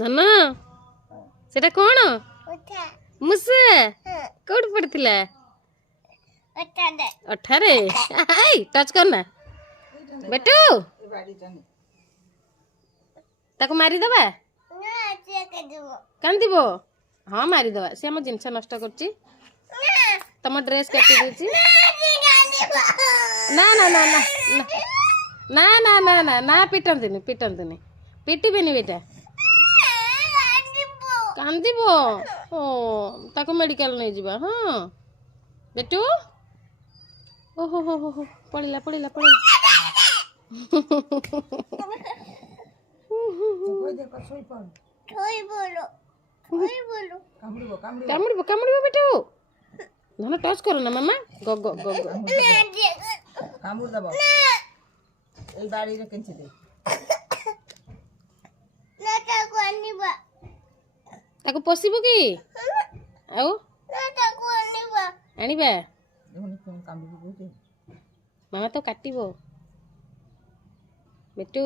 ଧନ ସେଟା କଣ ମୂଷା କୋଉଠି ପଡିଥିଲା ଅଠାରେ ଟଚ୍ କରନା ବେଟୁ ତାକୁ ମାରିଦବା କାନ୍ଦିବ ହଁ ମାରିଦବା ସେ ଆମ ଜିନିଷ ନଷ୍ଟ କରୁଛି ତମ ଡ୍ରେସ୍ କାଟି ଦେଇଛି ନା ନା ନା ନା ନା ନା ନା ନା ନା ପିଟନ୍ତୁନି ପିଟନ୍ତୁନି ପିଟିବେନି ବେଟା କାନ୍ଦିବ ଓ ତାକୁ ମେଡିକାଲ ନେଇଯିବା ହଁ ବେଟୁ ଓହୋ ହୋ ହୋ ହୋ ପଳିଲା ପଳିଲା ପଳିଲା କାମୁଡ଼ିବ କାମୁଡ଼ିବ ବେଟୁ ଧନ ଟଚ୍ କର ନା ମାମା ଗଗ ଗଗ କାମୁଡ଼ି ଦବ ଏଇ ବାଡ଼ିରେ କେଞ୍ଚି ଦେ ତାକୁ ପୋଷିବୁ କି ଆଉ ଆଣିବା ମାମା ତ କାଟିବ ବେଟୁ